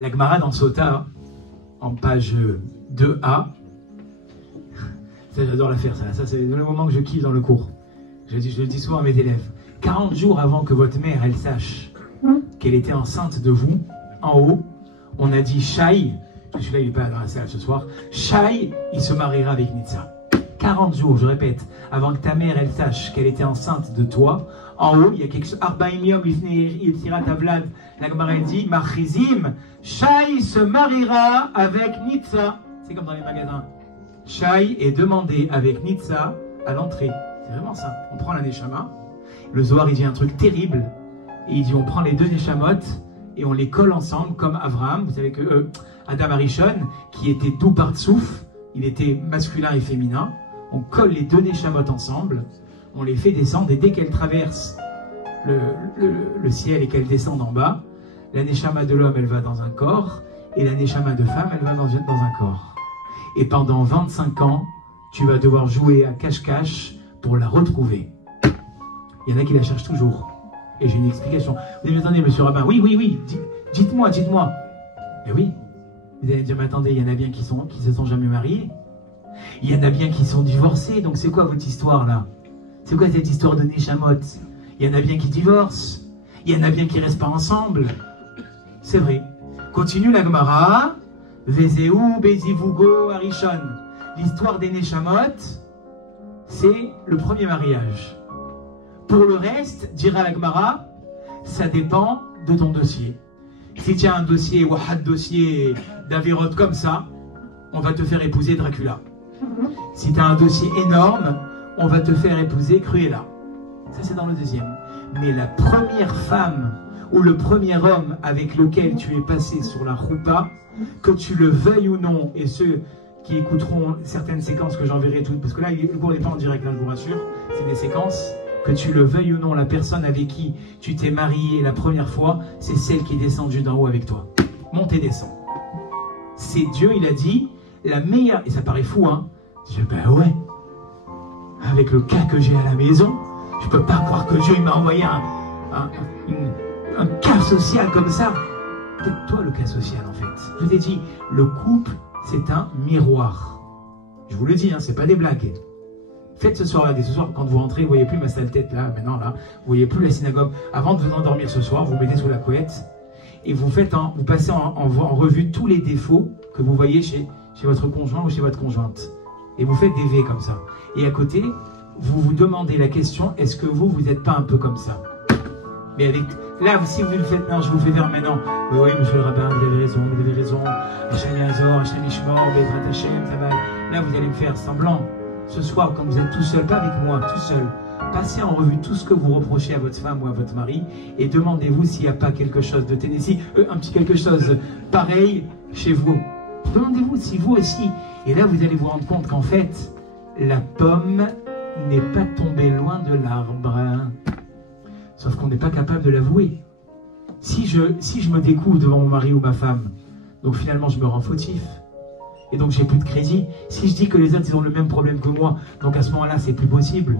La Gemara dans Sota, en page 2a, ça j'adore la faire, ça c'est le moment que je kiffe dans le cours. Je le dis souvent à mes élèves. 40 jours avant que votre mère, elle sache qu'elle était enceinte de vous, en haut, on a dit Shai, celui-là il n'est pas dans la salle ce soir, Shai, il se mariera avec Nitsa. 40 jours, je répète, avant que ta mère, elle sache qu'elle était enceinte de toi, en haut, il y a quelque chose, Arbaim Yom, Yetzirat Avlad, la Gemara dit, Machrizim, Shai se mariera avec Nitsa. C'est comme dans les magasins. Shai est demandé avec Nitsa à l'entrée. C'est vraiment ça. On prend la Neshama. Le Zohar, il dit un truc terrible. Et il dit, on prend les deux Neshamot et on les colle ensemble comme Avraham. Vous savez que Adam Arishon, qui était doux par Tsouf, il était masculin et féminin. On colle les deux Neshamot ensemble. On les fait descendre et dès qu'elles traversent le ciel et qu'elles descendent en bas, la Neshama de l'homme, elle va dans un corps et la Neshama de femme, elle va dans un corps. Et pendant 25 ans, tu vas devoir jouer à cache-cache pour la retrouver. Il y en a qui la cherchent toujours. Et j'ai une explication. Vous allez me dire, attendez, monsieur Rabbin, oui, dites-moi. Mais oui, vous allez me dire, mais attendez, il y en a bien qui se sont jamais mariés. Il y en a bien qui sont divorcés. Donc c'est quoi votre histoire là? C'est quoi cette histoire de Neshamot? Il y en a bien qui divorcent. Il y en a bien qui restent pas ensemble. C'est vrai. Continue la Gemara. Vezeu bezivugo arishon. L'histoire des Neshamot, c'est le premier mariage. Pour le reste, dira la Gemara, ça dépend de ton dossier. Si tu as un dossier, ou un dossier d'Averot comme ça, on va te faire épouser Dracula. Si tu as un dossier énorme, on va te faire épouser Cruella. Ça, c'est dans le deuxième. Mais la première femme ou le premier homme avec lequel tu es passé sur la roupa, que tu le veuilles ou non, et ceux qui écouteront certaines séquences que j'enverrai toutes, parce que là, le cours n'est pas en direct, là, je vous rassure, c'est des séquences, que tu le veuilles ou non, la personne avec qui tu t'es marié la première fois, c'est celle qui est descendue d'en haut avec toi. Monte et descend. C'est Dieu, il a dit, la meilleure, et ça paraît fou, hein, je dis, ben ouais, avec le cas que j'ai à la maison, je peux pas croire que Dieu m'a envoyé un cas social comme ça. Peut-être toi le cas social en fait. Je vous ai dit, le couple c'est un miroir. Je vous le dis, hein, c'est pas des blagues. Faites ce soir-là, dès ce soir, quand vous rentrez, vous voyez plus ma sale tête là, maintenant là, vous voyez plus la synagogue. Avant de vous endormir ce soir, vous mettez sous la couette et vous passez en revue tous les défauts que vous voyez chez votre conjoint ou chez votre conjointe. Et vous faites des V comme ça. Et à côté, vous vous demandez la question, est-ce que vous n'êtes pas un peu comme ça? Mais avec, là, si vous le faites, non, je vous fais faire maintenant. Oui, monsieur le rabbin, vous avez raison. Hachem Yazor, Hachem Ishmor, Bezrat Hachem, ça va. Là, vous allez me faire semblant. Ce soir, quand vous êtes tout seul, pas avec moi, tout seul, passez en revue tout ce que vous reprochez à votre femme ou à votre mari et demandez-vous s'il n'y a pas quelque chose de Tennessee, un petit quelque chose pareil chez vous. Demandez-vous si vous aussi. Et là, vous allez vous rendre compte qu'en fait, la pomme n'est pas tombée loin de l'arbre. Sauf qu'on n'est pas capable de l'avouer. Si je me découvre devant mon mari ou ma femme, donc finalement je me rends fautif, et donc j'ai plus de crédit. Si je dis que les autres ils ont le même problème que moi, donc à ce moment-là c'est plus possible.